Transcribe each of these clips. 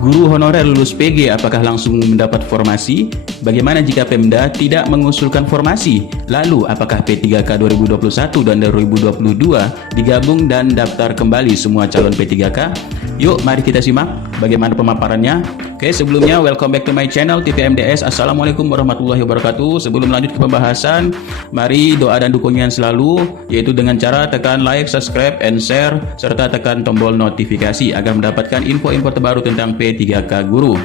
Guru honorer lulus PG apakah langsung mendapat formasi? Bagaimana jika Pemda tidak mengusulkan formasi? Lalu apakah P3K 2021 dan 2022 digabung dan daftar kembali semua calon P3K? Yuk mari kita simak bagaimana pemaparannya. Oke, sebelumnya welcome back to my channel TVMDS. Assalamualaikum warahmatullahi wabarakatuh. Sebelum lanjut ke pembahasan, mari doa dan dukungan selalu, yaitu dengan cara tekan like, subscribe, and share, serta tekan tombol notifikasi agar mendapatkan info-info terbaru tentang P3K Guru.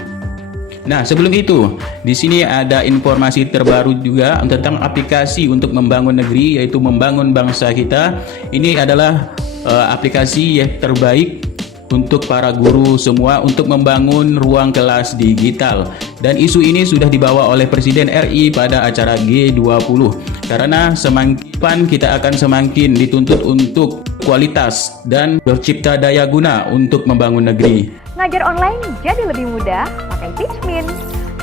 Nah, sebelum itu, di sini ada informasi terbaru juga tentang aplikasi untuk membangun negeri, yaitu membangun bangsa kita. Ini adalah aplikasi yang terbaik untuk para guru semua untuk membangun ruang kelas digital. Dan isu ini sudah dibawa oleh Presiden RI pada acara G20. Karena semakin kita akan semakin dituntut untuk kualitas dan bercipta daya guna untuk membangun negeri. Ngajar online jadi lebih mudah pakai Teachmin,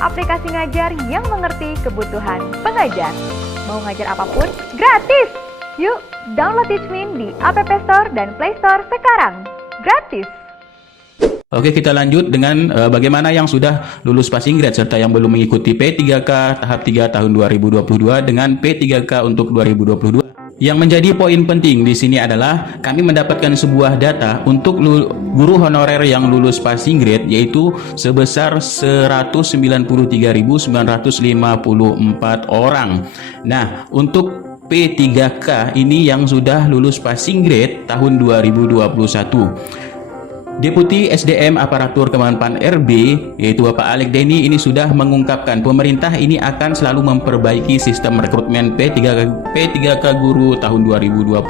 aplikasi ngajar yang mengerti kebutuhan pengajar. Mau ngajar apapun gratis. Yuk, download Teachmin di App Store dan Play Store sekarang. Gratis. Oke, kita lanjut dengan bagaimana yang sudah lulus passing grade serta yang belum mengikuti P3K tahap 3 tahun 2022 dengan P3K untuk 2022. Yang menjadi poin penting di sini adalah kami mendapatkan sebuah data untuk guru honorer yang lulus passing grade, yaitu sebesar 193.954 orang. Nah, untuk P3K ini yang sudah lulus passing grade tahun 2021. Deputi SDM Aparatur Kemenpan RB, yaitu Bapak Alek Denny, ini sudah mengungkapkan pemerintah ini akan selalu memperbaiki sistem rekrutmen P3K Guru tahun 2022.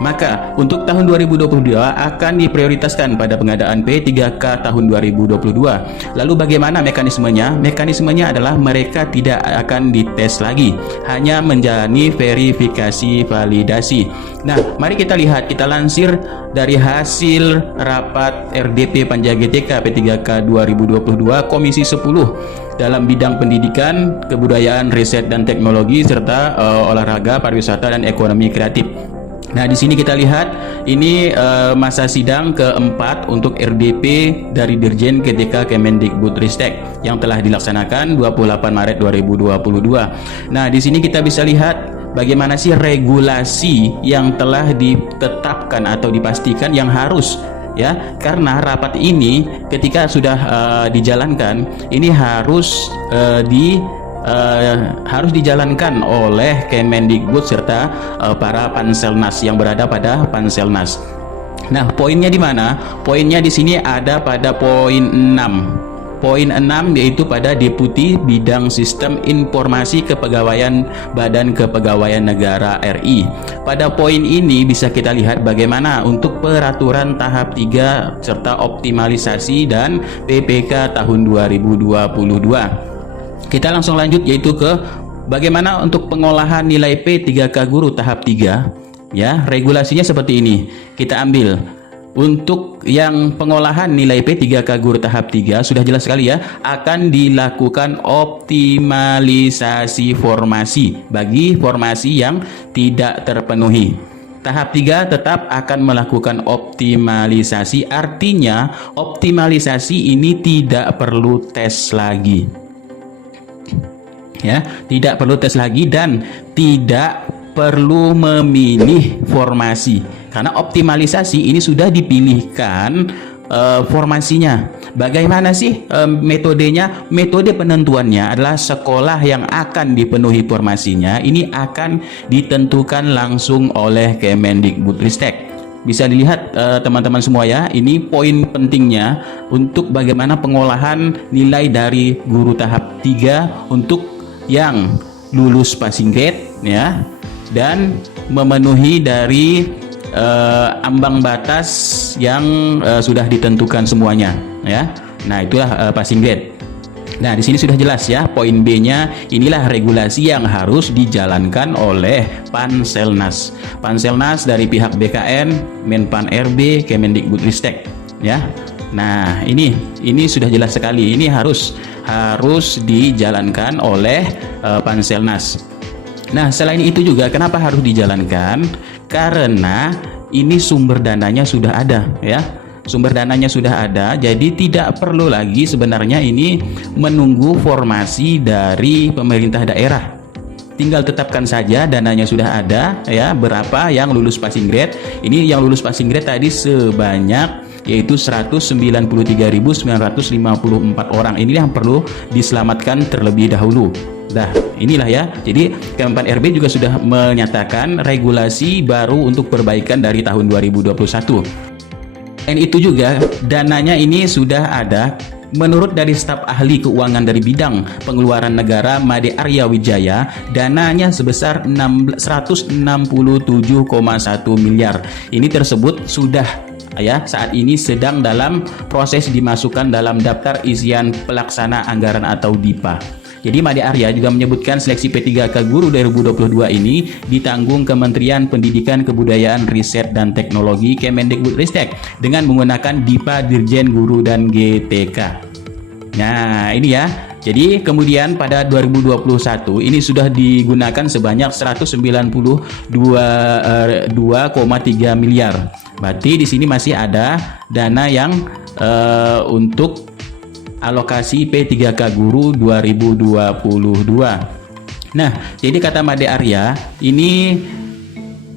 Maka untuk tahun 2022 akan diprioritaskan pada pengadaan P3K tahun 2022. Lalu bagaimana mekanismenya? Mekanismenya adalah mereka tidak akan dites lagi, hanya menjalani verifikasi validasi. Nah, mari kita lihat, kita lansir dari hasil rapat RDP Panja GTK P3K 2022 Komisi 10 dalam bidang pendidikan, kebudayaan, riset dan teknologi serta olahraga, pariwisata dan ekonomi kreatif. Nah, di sini kita lihat ini masa sidang keempat untuk RDP dari Dirjen GTK Kemendikbudristek yang telah dilaksanakan 28 Maret 2022. Nah, di sini kita bisa lihat bagaimana sih regulasi yang telah ditetapkan atau dipastikan yang harus, ya, karena rapat ini ketika sudah dijalankan ini harus dijalankan oleh Kemendikbud serta para Panselnas yang berada pada Panselnas. Nah, poinnya di mana? Poinnya di sini ada pada poin 6. Poin 6 yaitu pada Deputi Bidang Sistem Informasi Kepegawaian Badan Kepegawaian Negara RI. Pada poin ini bisa kita lihat bagaimana untuk peraturan tahap 3 serta optimalisasi dan PPK tahun 2022. Kita langsung lanjut yaitu ke bagaimana untuk pengolahan nilai P3K Guru tahap 3. Ya, regulasinya seperti ini. Kita ambil untuk yang pengolahan nilai P3K Guru tahap 3 sudah jelas sekali ya, akan dilakukan optimalisasi formasi bagi formasi yang tidak terpenuhi. Tahap 3 tetap akan melakukan optimalisasi, artinya optimalisasi ini tidak perlu tes lagi. Ya, tidak perlu tes lagi dan tidak perlu memilih formasi karena optimalisasi ini sudah dipilihkan formasinya. Bagaimana sih metodenya? Metode penentuannya adalah sekolah yang akan dipenuhi formasinya ini akan ditentukan langsung oleh Kemendikbudristek. Bisa dilihat teman-teman semua ya, ini poin pentingnya untuk bagaimana pengolahan nilai dari guru tahap 3 untuk yang lulus passing grade, ya, dan memenuhi dari ambang batas yang sudah ditentukan semuanya, ya. Nah, itulah passing grade. Nah, di sini sudah jelas ya, poin B-nya inilah regulasi yang harus dijalankan oleh Panselnas. Panselnas dari pihak BKN, Menpan RB, Kemendikbudristek, ya. Nah, ini sudah jelas sekali. Ini harus dijalankan oleh Panselnas. Nah, selain itu juga kenapa harus dijalankan? Karena ini sumber dananya sudah ada, ya. sumber dananya sudah ada, jadi tidak perlu lagi sebenarnya ini menunggu formasi dari pemerintah daerah. Tinggal tetapkan saja dananya sudah ada ya, berapa yang lulus passing grade. Ini yang lulus passing grade tadi sebanyak yaitu 193.954 orang. Ini yang perlu diselamatkan terlebih dahulu. Nah, inilah ya. Jadi Kemenpan RB juga sudah menyatakan regulasi baru untuk perbaikan dari tahun 2021. Dan itu juga dananya ini sudah ada. Menurut dari staf ahli keuangan dari bidang pengeluaran negara Made Arya Wijaya, dananya sebesar 167,1 miliar. Ini tersebut sudah ya saat ini sedang dalam proses dimasukkan dalam daftar isian pelaksana anggaran atau DIPA. Jadi Made Arya juga menyebutkan seleksi P3K Guru 2022 ini ditanggung Kementerian Pendidikan Kebudayaan Riset dan Teknologi Kemendikbudristek dengan menggunakan DIPA Dirjen Guru dan GTK. Nah, ini ya. Jadi kemudian pada 2021 ini sudah digunakan sebanyak 192,3 miliar. Berarti di sini masih ada dana yang untuk alokasi P3K Guru 2022. Nah, jadi kata Made Arya, ini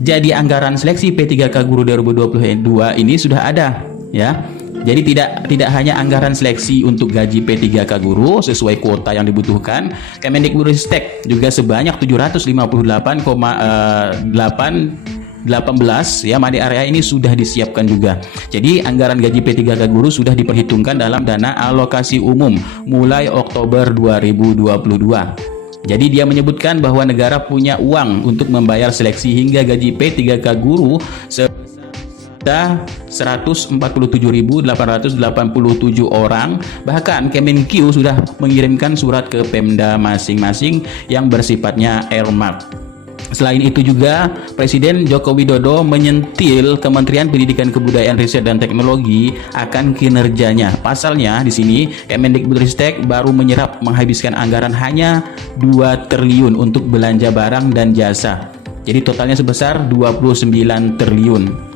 jadi anggaran seleksi P3K Guru 2022 ini sudah ada, ya. Jadi tidak hanya anggaran seleksi untuk gaji P3K Guru sesuai kuota yang dibutuhkan, Kemendikbudristek juga sebanyak 758,18 ya Made Arya ini sudah disiapkan juga. Jadi anggaran gaji P3K Guru sudah diperhitungkan dalam dana alokasi umum mulai Oktober 2022. Jadi dia menyebutkan bahwa negara punya uang untuk membayar seleksi hingga gaji P3K Guru sebesar 147.887 orang. Bahkan Kemenkeu sudah mengirimkan surat ke Pemda masing-masing yang bersifatnya earmark. Selain itu juga Presiden Joko Widodo menyentil Kementerian Pendidikan Kebudayaan Riset dan Teknologi akan kinerjanya. Pasalnya di sini Kemendikbudristek baru menghabiskan anggaran hanya 2 triliun untuk belanja barang dan jasa. Jadi totalnya sebesar 29 triliun.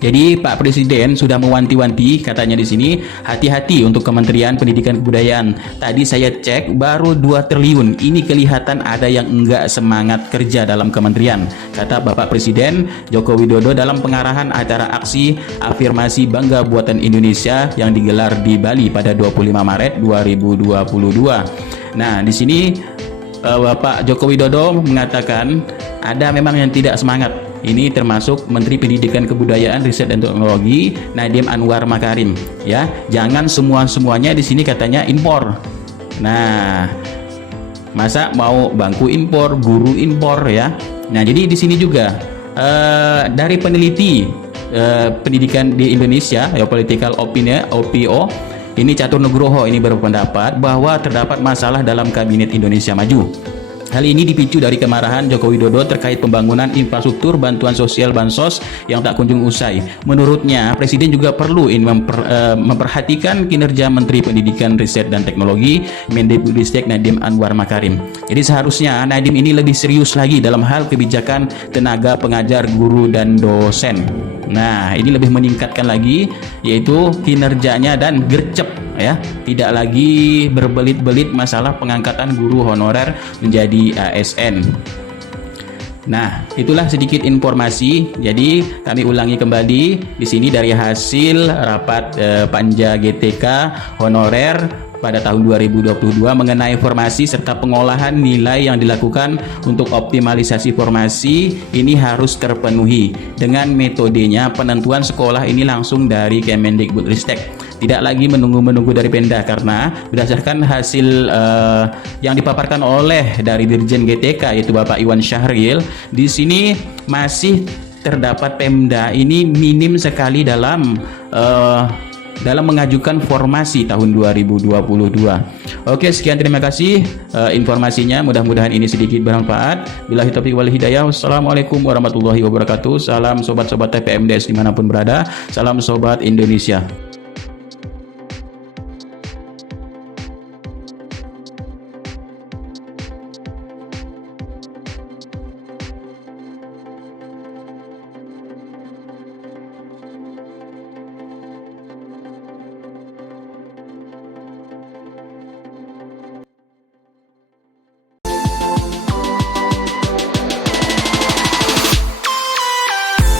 Jadi Pak Presiden sudah mewanti-wanti katanya di sini, hati-hati untuk Kementerian Pendidikan Kebudayaan. Tadi saya cek baru 2 triliun. Ini kelihatan ada yang enggak semangat kerja dalam kementerian, kata Bapak Presiden Joko Widodo dalam pengarahan acara aksi afirmasi Bangga Buatan Indonesia yang digelar di Bali pada 25 Maret 2022. Nah, di sini Bapak Joko Widodo mengatakan ada memang yang tidak semangat. Ini termasuk Menteri Pendidikan Kebudayaan Riset dan Teknologi Nadiem Anwar Makarim. Ya, jangan semuanya di sini katanya impor. Nah, masa mau bangku impor, guru impor ya? Nah, jadi di sini juga dari peneliti pendidikan di Indonesia, ya Political Opinion (OPO), ini Catur Nugroho ini berpendapat bahwa terdapat masalah dalam Kabinet Indonesia Maju. Hal ini dipicu dari kemarahan Joko Widodo terkait pembangunan infrastruktur bantuan sosial bansos yang tak kunjung usai. Menurutnya, Presiden juga perlu memperhatikan kinerja Menteri Pendidikan Riset dan Teknologi Mendikbudristek Nadiem Anwar Makarim. Jadi seharusnya Nadiem ini lebih serius lagi dalam hal kebijakan tenaga pengajar, guru, dan dosen. Nah, ini lebih meningkatkan lagi yaitu kinerjanya dan gercep ya, tidak lagi berbelit-belit masalah pengangkatan guru honorer menjadi ASN. Nah, itulah sedikit informasi. Jadi kami ulangi kembali di sini dari hasil rapat Panja GTK honorer pada tahun 2022 mengenai formasi serta pengolahan nilai yang dilakukan untuk optimalisasi formasi ini harus terpenuhi. Dengan metodenya penentuan sekolah ini langsung dari Kemendikbudristek. Tidak lagi menunggu dari Pemda, karena berdasarkan hasil yang dipaparkan oleh dari Dirjen GTK yaitu Bapak Iwan Syahril, di sini masih terdapat Pemda ini minim sekali dalam mengajukan formasi tahun 2022. Oke, sekian, terima kasih informasinya. Mudah-mudahan ini sedikit bermanfaat. Billahi taufiq wal hidayah. Wassalamualaikum warahmatullahi wabarakatuh. Salam sobat-sobat TPMDS dimanapun berada. Salam sobat Indonesia.